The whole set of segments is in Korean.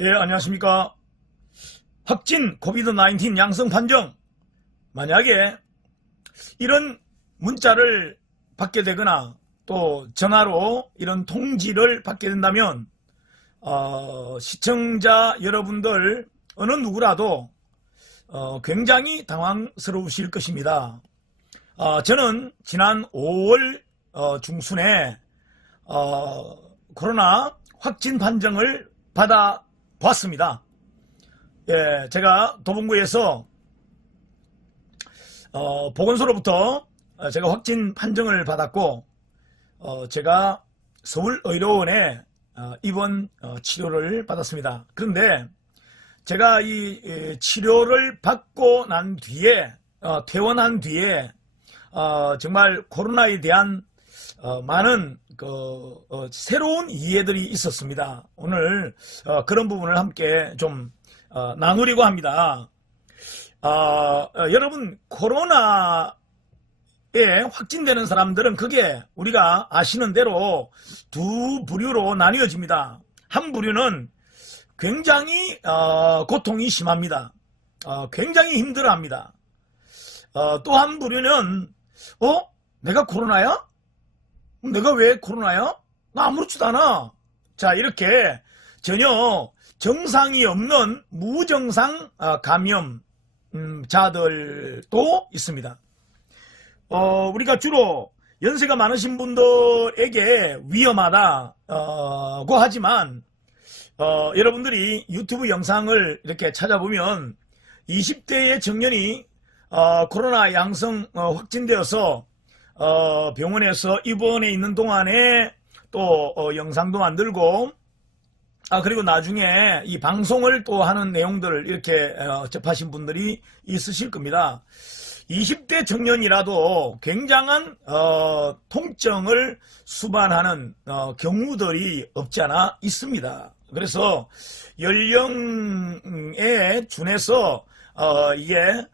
예, 안녕하십니까. 확진 코비드-19 양성 판정. 만약에 이런 문자를 받게 되거나 또 전화로 이런 통지를 받게 된다면 시청자 여러분들 어느 누구라도 굉장히 당황스러우실 것입니다. 저는 지난 5월 중순에 코로나 확진 판정을 받아 보았습니다. 예, 제가 도봉구에서 보건소로부터 제가 확진 판정을 받았고 제가 서울의료원에 입원 치료를 받았습니다. 그런데 제가 이 치료를 받고 난 뒤에 퇴원한 뒤에 정말 코로나에 대한 많은 새로운 이해들이 있었습니다. 오늘 그런 부분을 함께 좀 나누려고 합니다. 여러분, 코로나에 확진되는 사람들은 그게 우리가 아시는 대로 두 부류로 나뉘어집니다. 한 부류는 굉장히 고통이 심합니다. 굉장히 힘들어합니다. 또 한 부류는 내가 코로나야? 내가 왜 코로나야? 나 아무렇지도 않아. 자, 이렇게 전혀 정상이 없는 무증상 감염자들도 있습니다. 우리가 주로 연세가 많으신 분들에게 위험하다고 하지만 여러분들이 유튜브 영상을 이렇게 찾아보면 20대의 청년이 코로나 양성 확진되어서 병원에서 입원해 있는 동안에 또 영상도 만들고 그리고 나중에 이 방송을 또 하는 내용들을 이렇게 접하신 분들이 있으실 겁니다. 20대 청년이라도 굉장한 통증을 수반하는 경우들이 없지 않아 있습니다. 그래서 연령에 준해서 이게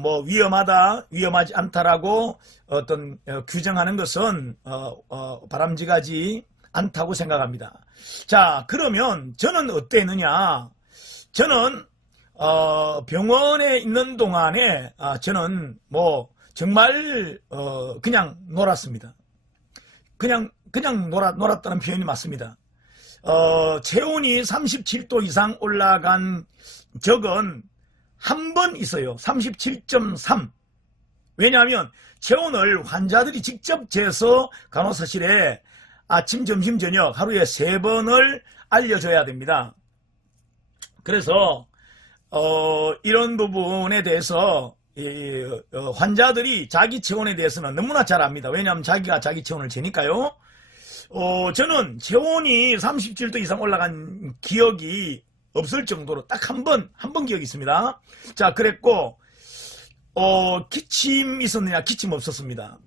뭐 위험하다, 위험하지 않다라고 어떤 규정하는 것은 바람직하지 않다고 생각합니다. 자, 그러면 저는 어땠느냐? 저는 병원에 있는 동안에 저는 뭐 정말 그냥 놀았습니다. 그냥 놀았다는 표현이 맞습니다. 체온이 37도 이상 올라간 적은 한 번 있어요. 37.3. 왜냐하면 체온을 환자들이 직접 재서 간호사실에 아침, 점심, 저녁 하루에 3번을 알려줘야 됩니다. 그래서 이런 부분에 대해서 환자들이 자기 체온에 대해서는 너무나 잘 압니다. 왜냐하면 자기가 자기 체온을 재니까요. 저는 체온이 37도 이상 올라간 기억이 없을 정도로 딱 한 번 기억이 있습니다. 자, 그랬고 기침 있었느냐? 기침 없었습니다.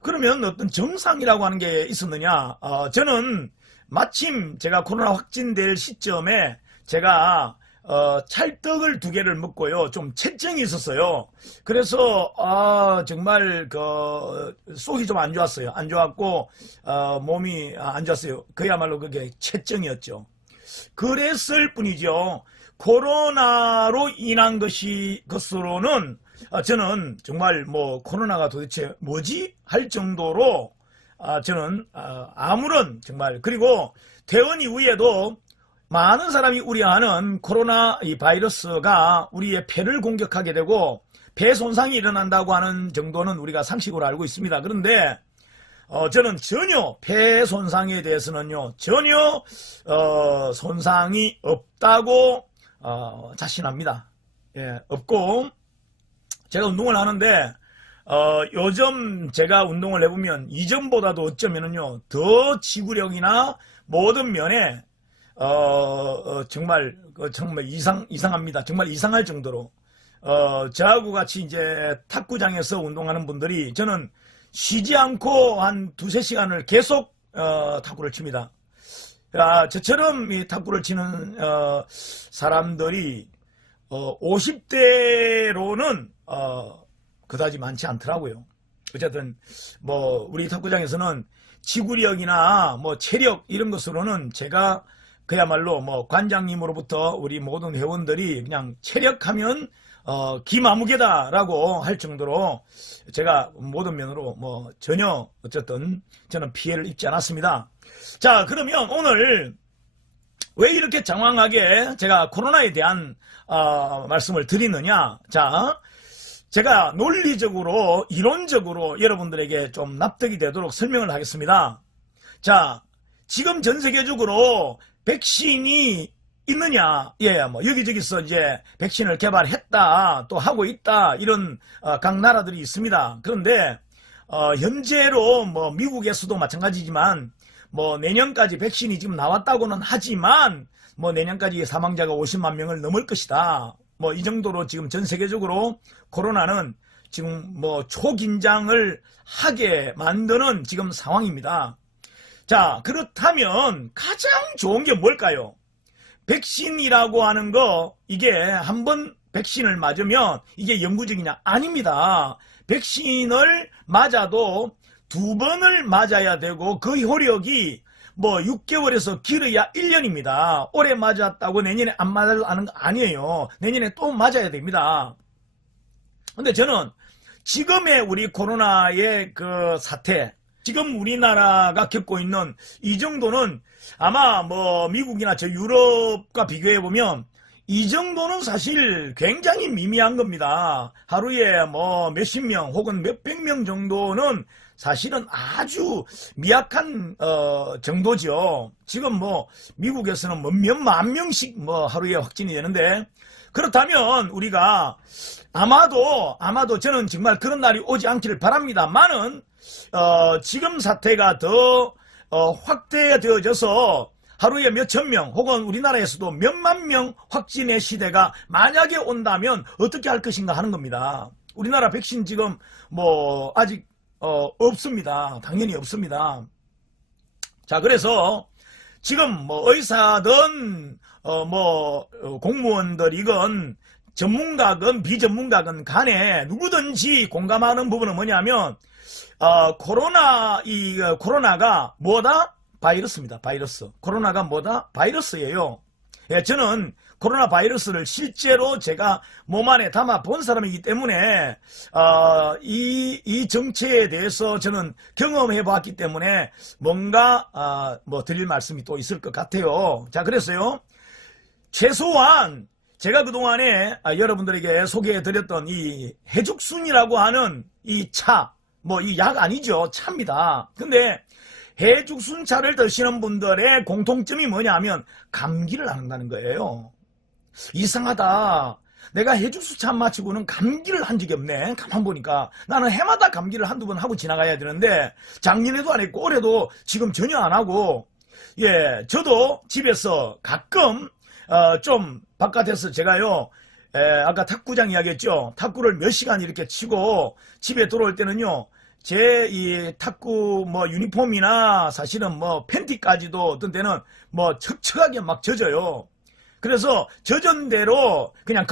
그러면 어떤 정상이라고 하는 게 있었느냐? 저는 마침 제가 코로나 확진될 시점에 제가 찰떡을 2개를 먹고요. 좀 체증이 있었어요. 그래서 정말 속이 좀 안 좋았어요. 안 좋았고 몸이 안 좋았어요. 그야말로 그게 체증이었죠. 그랬을 뿐이죠. 코로나로 인한 것으로는 저는 정말 뭐 코로나가 도대체 뭐지? 할 정도로 저는 아무런 정말 그리고 퇴원 이후에도 많은 사람이 우려하는 코로나 이 바이러스가 우리의 폐를 공격하게 되고 폐 손상이 일어난다고 하는 정도는 우리가 상식으로 알고 있습니다. 그런데 저는 전혀 폐 손상에 대해서는요 전혀 손상이 없다고 자신합니다. 예, 없고 제가 운동을 하는데 요즘 제가 운동을 해보면 이전보다도 어쩌면은요 더 지구력이나 모든 면에 정말 이상합니다. 정말 이상할 정도로 저하고 같이 이제 탁구장에서 운동하는 분들이 저는 쉬지 않고 한 2-3시간을 계속 탁구를 칩니다. 저처럼 이 탁구를 치는 사람들이 50대로는 그다지 많지 않더라고요. 어쨌든 뭐 우리 탁구장에서는 지구력이나 뭐 체력 이런 것으로는 제가 그야말로 뭐 관장님으로부터 우리 모든 회원들이 그냥 체력하면 기마무개다라고 할 정도로 제가 모든 면으로 뭐 전혀 어쨌든 저는 피해를 입지 않았습니다. 자, 그러면 오늘 왜 이렇게 장황하게 제가 코로나에 대한 말씀을 드리느냐. 자, 제가 논리적으로 이론적으로 여러분들에게 좀 납득이 되도록 설명을 하겠습니다. 자, 지금 전 세계적으로 백신이 있느냐? 예, 뭐 여기저기서 이제 백신을 개발했다, 또 하고 있다, 이런 각 나라들이 있습니다. 그런데 현재로 뭐 미국에서도 마찬가지지만 뭐 내년까지 백신이 지금 나왔다고는 하지만 뭐 내년까지 사망자가 50만 명을 넘을 것이다. 뭐 이 정도로 지금 전 세계적으로 코로나는 지금 뭐 초긴장을 하게 만드는 지금 상황입니다. 자, 그렇다면 가장 좋은 게 뭘까요? 백신이라고 하는 거, 이게 한번 백신을 맞으면 이게 영구적이냐? 아닙니다. 백신을 맞아도 2번을 맞아야 되고 그 효력이 뭐 6개월에서 길어야 1년입니다. 올해 맞았다고 내년에 안 맞아는 거 아니에요. 내년에 또 맞아야 됩니다. 근데 저는 지금의 우리 코로나의 그 사태, 지금 우리나라가 겪고 있는 이 정도는 아마 뭐 미국이나 저 유럽과 비교해 보면 이 정도는 사실 굉장히 미미한 겁니다. 하루에 뭐 몇십 명 혹은 몇백 명 정도는 사실은 아주 미약한 정도죠. 지금 뭐 미국에서는 뭐 몇만 명씩 뭐 하루에 확진이 되는데, 그렇다면 우리가 아마도 저는 정말 그런 날이 오지 않기를 바랍니다만은 지금 사태가 더 확대되어져서 하루에 몇천 명 혹은 우리나라에서도 몇만 명 확진의 시대가 만약에 온다면 어떻게 할 것인가 하는 겁니다. 우리나라 백신 지금 뭐 아직 없습니다. 당연히 없습니다. 자, 그래서 지금 뭐 의사든 공무원들이건 전문가건 비전문가건 간에 누구든지 공감하는 부분은 뭐냐면 코로나가 뭐다? 바이러스입니다. 바이러스. 코로나가 뭐다? 바이러스예요. 예, 저는 코로나 바이러스를 실제로 제가 몸 안에 담아 본 사람이기 때문에 이 정체에 대해서 저는 경험해 봤기 때문에 뭔가 뭐 드릴 말씀이 또 있을 것 같아요. 자, 그래서요, 최소한 제가 그동안에 여러분들에게 소개해 드렸던 이 해죽순이라고 하는 이 차, 뭐 이 약 아니죠. 차입니다. 근데 해죽순차를 드시는 분들의 공통점이 뭐냐면 감기를 안 한다는 거예요. 이상하다. 내가 해죽순차 마치고는 감기를 한 적이 없네. 가만 보니까 나는 해마다 감기를 한두 번 하고 지나가야 되는데 작년에도 안 했고 올해도 지금 전혀 안 하고, 예, 저도 집에서 가끔 좀 바깥에서 제가요, 아까 탁구장 이야기했죠. 탁구를 몇 시간 이렇게 치고 집에 돌아올 때는요, 제 이 탁구 뭐 유니폼이나 사실은 뭐 팬티까지도 어떤 때는 뭐 척척하게 막 젖어요. 그래서 젖은 대로 그냥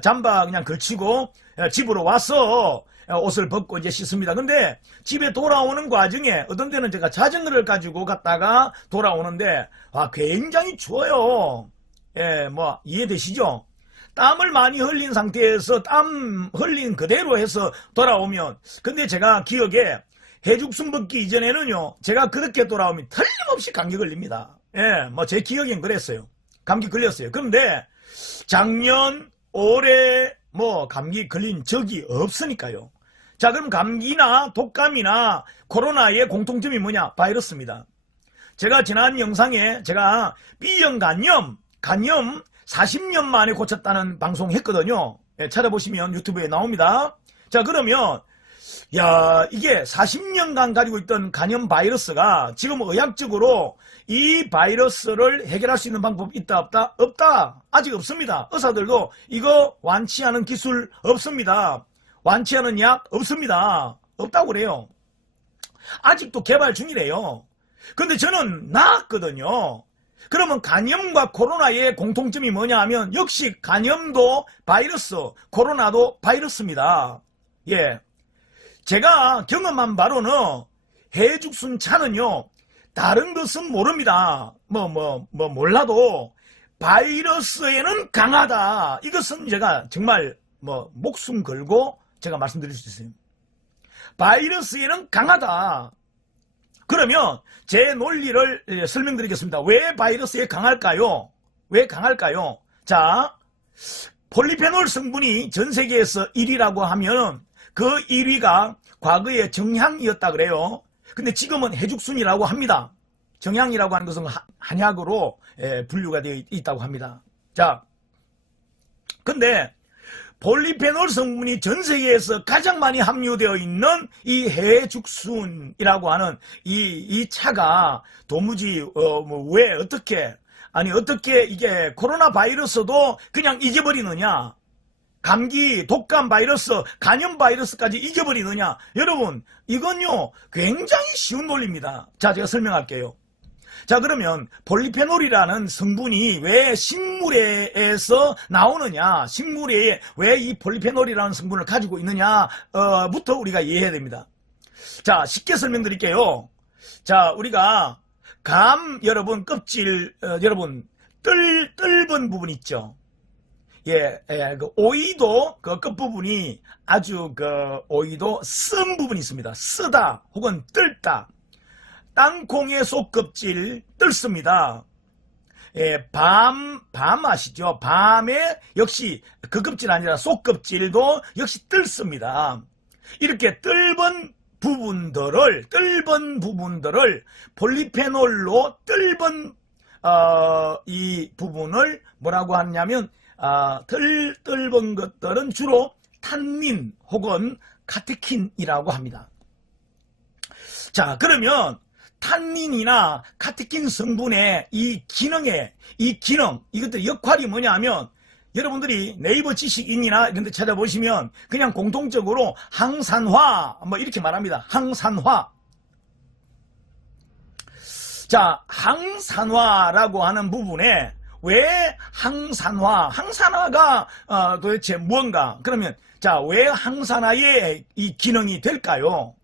잠바 그냥 걸치고 집으로 와서 옷을 벗고 이제 씻습니다. 근데 집에 돌아오는 과정에 어떤 때는 제가 자전거를 가지고 갔다가 돌아오는데 굉장히 추워요. 예, 뭐 이해되시죠? 땀을 많이 흘린 상태에서 땀 흘린 그대로 해서 돌아오면, 근데 제가 기억에 해죽순 먹기 이전에는요, 제가 그렇게 돌아오면 틀림없이 감기 걸립니다. 예, 뭐 제 기억엔 그랬어요. 감기 걸렸어요. 그런데 작년, 올해 뭐 감기 걸린 적이 없으니까요. 자, 그럼 감기나 독감이나 코로나의 공통점이 뭐냐? 바이러스입니다. 제가 지난 영상에 제가 B형 간염 40년 만에 고쳤다는 방송 했거든요. 예, 찾아보시면 유튜브에 나옵니다. 자, 그러면 이게 40년간 가지고 있던 간염 바이러스가 지금 의학적으로 이 바이러스를 해결할 수 있는 방법 있다 없다? 없다. 아직 없습니다. 의사들도 이거 완치하는 기술 없습니다. 완치하는 약 없습니다. 없다고 그래요. 아직도 개발 중이래요. 근데 저는 나았거든요. 그러면 간염과 코로나의 공통점이 뭐냐 하면 역시 간염도 바이러스, 코로나도 바이러스입니다. 예, 제가 경험한 바로는 해죽순차는요, 다른 것은 모릅니다. 몰라도 바이러스에는 강하다. 이것은 제가 정말 목숨 걸고 제가 말씀드릴 수 있어요. 바이러스에는 강하다. 그러면 제 논리를 설명드리겠습니다. 왜 바이러스에 강할까요? 왜 강할까요? 자, 폴리페놀 성분이 전 세계에서 1위라고 하면 그 1위가 과거에 정향이었다 그래요. 근데 지금은 해죽순이라고 합니다. 정향이라고 하는 것은 한약으로 분류가 되어 있다고 합니다. 자, 근데 폴리페놀 성분이 전 세계에서 가장 많이 함유되어 있는 이 해죽순이라고 하는 이 차가 도무지 왜 어떻게 이게 코로나 바이러스도 그냥 이겨버리느냐? 감기, 독감 바이러스, 간염 바이러스까지 이겨버리느냐? 여러분, 이건요 굉장히 쉬운 논리입니다. 자, 제가 설명할게요. 자, 그러면 폴리페놀이라는 성분이 왜 식물에서 나오느냐, 식물에 왜 이 폴리페놀이라는 성분을 가지고 있느냐부터 우리가 이해해야 됩니다. 자, 쉽게 설명드릴게요. 자, 우리가 여러분 껍질, 여러분 뜰번 부분 있죠. 그 오이도 그 끝부분이 아주 오이도 쓴 부분이 있습니다. 쓰다 혹은 뜰다. 땅콩의 속껍질 뜰습니다. 밤 아시죠? 밤에 역시 그 껍질 아니라 속껍질도 역시 뜰습니다. 이렇게 뜰번 부분들을 폴리페놀로 뜰번 이 부분을 뭐라고 하냐면 뜰번 것들은 주로 탄닌 혹은 카테킨이라고 합니다. 자, 그러면 탄닌이나 카테킨 성분의 이 기능, 이것들 역할이 뭐냐면 여러분들이 네이버 지식인이나 이런 데 찾아보시면 그냥 공통적으로 항산화 이렇게 말합니다. 항산화. 자, 항산화라고 하는 부분에 왜 항산화가 도대체 무언가? 그러면 자, 왜 항산화의 이 기능이 될까요?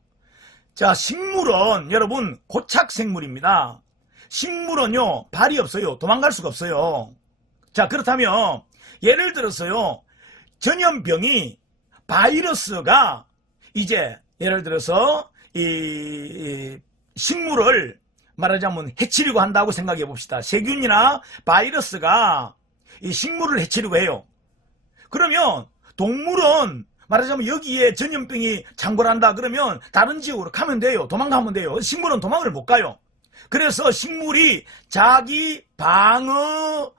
자, 식물은 여러분 고착생물입니다. 식물은요 발이 없어요. 도망갈 수가 없어요. 자, 그렇다면 예를 들어서요 전염병이 바이러스가 이제 예를 들어서 이 식물을 말하자면 해치려고 한다고 생각해 봅시다. 세균이나 바이러스가 이 식물을 해치려고 해요. 그러면 동물은 말하자면 여기에 전염병이 창궐한다 그러면 다른 지역으로 가면 돼요. 도망가면 돼요. 식물은 도망을 못 가요. 그래서 식물이 자기 방어력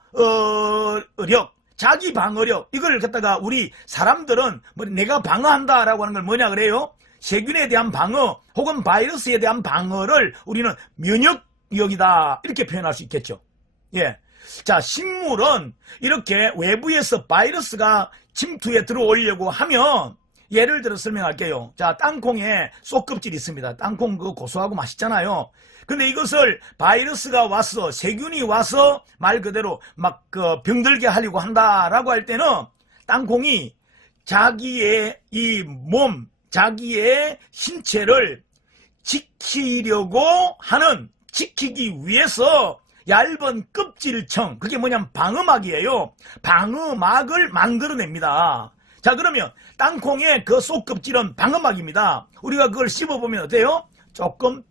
이걸 갖다가 우리 사람들은 내가 방어한다라고 하는 걸 뭐냐 그래요? 세균에 대한 방어 혹은 바이러스에 대한 방어를 우리는 면역력이다 이렇게 표현할 수 있겠죠. 예. 자, 식물은 이렇게 외부에서 바이러스가 침투에 들어오려고 하면 예를 들어 설명할게요. 자, 땅콩에 쏙껍질이 있습니다. 땅콩 그거 고소하고 맛있잖아요. 근데 이것을 바이러스가 와서 세균이 와서 말 그대로 막 병들게 하려고 한다라고 할 때는 땅콩이 자기의 이 몸, 자기의 신체를 지키기 위해서 얇은 껍질청, 그게 뭐냐면 방어막이에요. 방어막을 만들어냅니다. 자, 그러면 땅콩의 그 속껍질은 방어막입니다. 우리가 그걸 씹어보면 어때요? 조금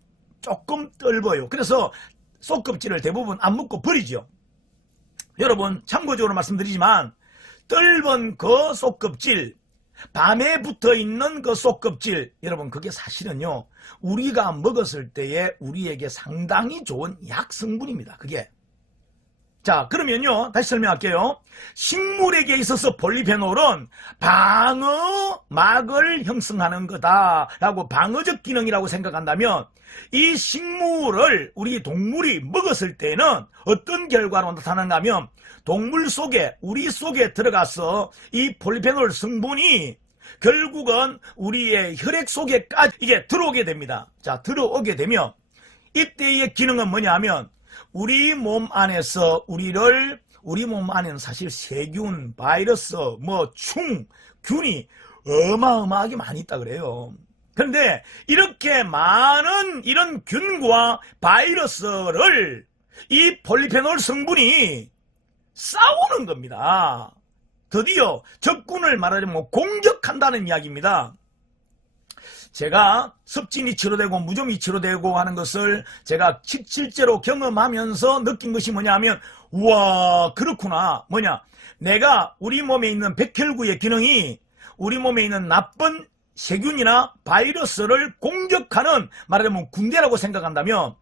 떫어요. 그래서 속껍질을 대부분 안 먹고 버리죠. 여러분 참고적으로 말씀드리지만 떫은 그 속껍질, 밤에 붙어있는 그 속껍질, 여러분 그게 사실은요 우리가 먹었을 때에 우리에게 상당히 좋은 약 성분입니다. 그게. 자, 그러면요 다시 설명할게요. 식물에게 있어서 폴리페놀은 방어막을 형성하는 거다라고, 방어적 기능이라고 생각한다면 이 식물을 우리 동물이 먹었을 때는 어떤 결과로 나타나는가 하면 동물 속에, 우리 속에 들어가서 이 폴리페놀 성분이 결국은 우리의 혈액 속에까지 이게 들어오게 됩니다. 자, 들어오게 되면 이때의 기능은 뭐냐 하면 우리 몸 안에서 우리 몸 안에는 사실 세균, 바이러스, 균이 어마어마하게 많이 있다 그래요. 그런데 이렇게 많은 이런 균과 바이러스를 이 폴리페놀 성분이 싸우는 겁니다. 드디어 적군을 말하자면 공격한다는 이야기입니다. 제가 섭진이 치료되고 무좀이 치료되고 하는 것을 제가 실제로 경험하면서 느낀 것이 뭐냐면, 우와, 그렇구나. 뭐냐, 내가 우리 몸에 있는 백혈구의 기능이 우리 몸에 있는 나쁜 세균이나 바이러스를 공격하는, 말하자면 군대라고 생각한다면,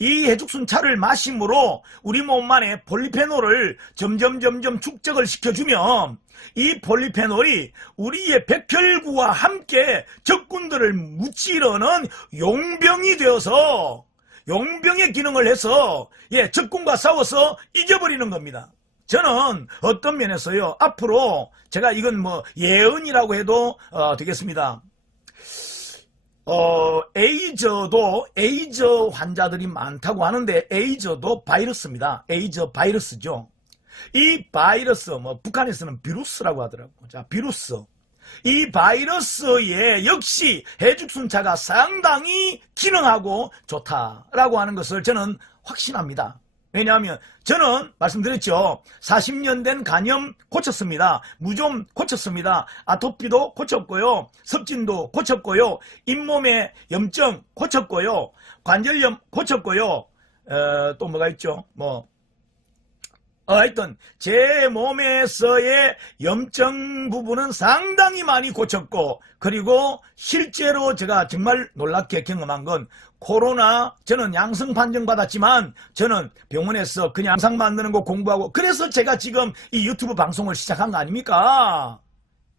이 해죽순 차를 마심으로 우리 몸 안에 폴리페놀을 점점 축적을 시켜주면 이 폴리페놀이 우리의 백혈구와 함께 적군들을 무찌르는 용병이 되어서 용병의 기능을 해서 적군과 싸워서 이겨버리는 겁니다. 저는 어떤 면에서요, 앞으로 제가 이건 뭐 예언이라고 해도 되겠습니다. 에이즈 환자들이 많다고 하는데, 에이즈도 바이러스입니다. 에이즈 바이러스죠. 이 바이러스, 북한에서는 비루스라고 하더라고요. 자, 비루스. 이 바이러스에 역시 해죽순차가 상당히 기능하고 좋다라고 하는 것을 저는 확신합니다. 왜냐하면 저는 말씀드렸죠. 40년 된 간염 고쳤습니다. 무좀 고쳤습니다. 아토피도 고쳤고요. 섭진도 고쳤고요. 잇몸의 염증 고쳤고요. 관절염 고쳤고요. 또 뭐가 있죠? 하여튼 제 몸에서의 염증 부분은 상당히 많이 고쳤고, 그리고 실제로 제가 정말 놀랍게 경험한 건, 코로나 저는 양성 판정 받았지만 저는 병원에서 그냥 영상 만드는 거 공부하고, 그래서 제가 지금 이 유튜브 방송을 시작한 거 아닙니까?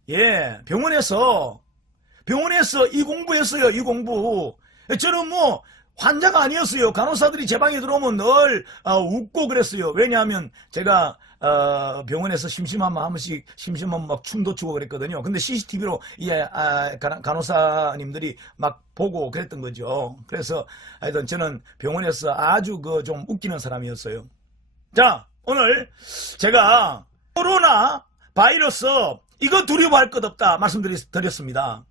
예, 병원에서 이 공부했어요. 이 공부. 저는 뭐 환자가 아니었어요. 간호사들이 제 방에 들어오면 늘 웃고 그랬어요. 왜냐하면 제가 병원에서 심심하면 한 번씩 심심하면 막 춤도 추고 그랬거든요. 근데 CCTV로 간호사님들이 막 보고 그랬던 거죠. 그래서 하여튼 저는 병원에서 아주 좀 웃기는 사람이었어요. 자, 오늘 제가 코로나 바이러스 이거 두려워할 것 없다 말씀드렸습니다.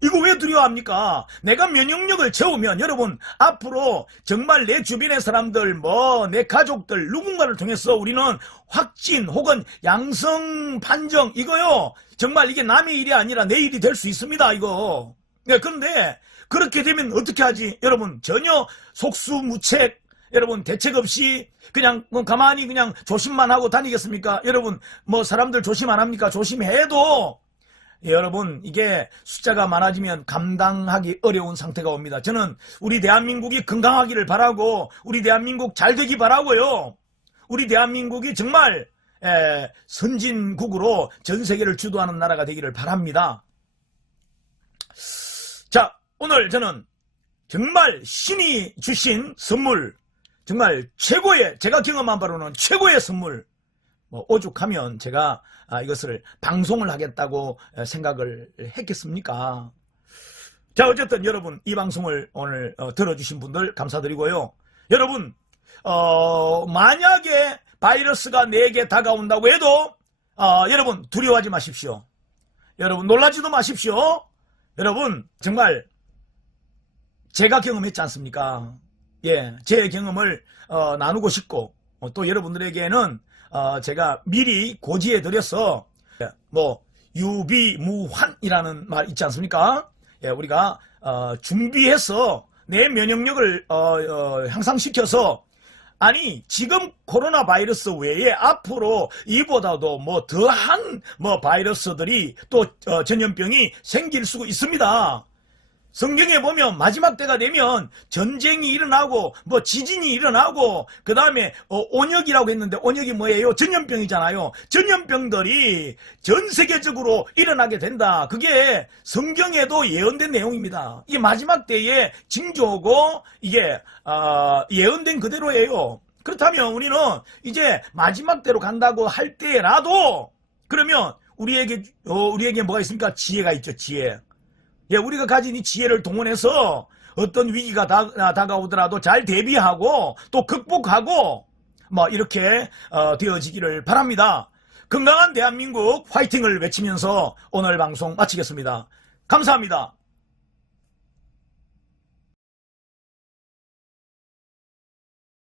이거 왜 두려워합니까? 내가 면역력을 채우면 여러분 앞으로 정말 내 주변의 사람들 내 가족들 누군가를 통해서 우리는 확진 혹은 양성 판정 이거요 정말 이게 남의 일이 아니라 내 일이 될 수 있습니다. 이거. 그런데 그렇게 되면 어떻게 하지? 여러분 전혀 속수무책 여러분 대책 없이 그냥 가만히 그냥 조심만 하고 다니겠습니까? 여러분 사람들 조심 안 합니까? 조심해도 여러분 이게 숫자가 많아지면 감당하기 어려운 상태가 옵니다. 저는 우리 대한민국이 건강하기를 바라고 우리 대한민국 잘 되기 바라고요. 우리 대한민국이 정말 선진국으로 전 세계를 주도하는 나라가 되기를 바랍니다. 자, 오늘 저는 정말 신이 주신 선물, 정말 최고의, 제가 경험한 바로는 최고의 선물, 오죽하면 제가 이것을 방송을 하겠다고 생각을 했겠습니까? 자, 어쨌든 여러분 이 방송을 오늘 들어주신 분들 감사드리고요. 여러분 만약에 바이러스가 내게 다가온다고 해도 여러분 두려워하지 마십시오. 여러분 놀라지도 마십시오. 여러분 정말 제가 경험했지 않습니까? 예, 제 경험을 나누고 싶고 또 여러분들에게는 제가 미리 고지해 드려서 유비무환이라는 말 있지 않습니까? 예, 우리가 준비해서 내 면역력을 향상시켜서 아니 지금 코로나 바이러스 외에 앞으로 이보다도 더한 바이러스들이 또 전염병이 생길 수 있습니다. 성경에 보면 마지막 때가 되면 전쟁이 일어나고 지진이 일어나고 그 다음에 온역이라고 했는데 온역이 뭐예요? 전염병이잖아요. 전염병들이 전 세계적으로 일어나게 된다. 그게 성경에도 예언된 내용입니다. 이게 마지막 때의 징조고 이게 예언된 그대로예요. 그렇다면 우리는 이제 마지막 때로 간다고 할 때라도 그러면 우리에게 뭐가 있습니까? 지혜가 있죠. 지혜. 예, 우리가 가진 이 지혜를 동원해서 어떤 위기가 다가오더라도 잘 대비하고 또 극복하고 이렇게 되어지기를 바랍니다. 건강한 대한민국 화이팅을 외치면서 오늘 방송 마치겠습니다. 감사합니다.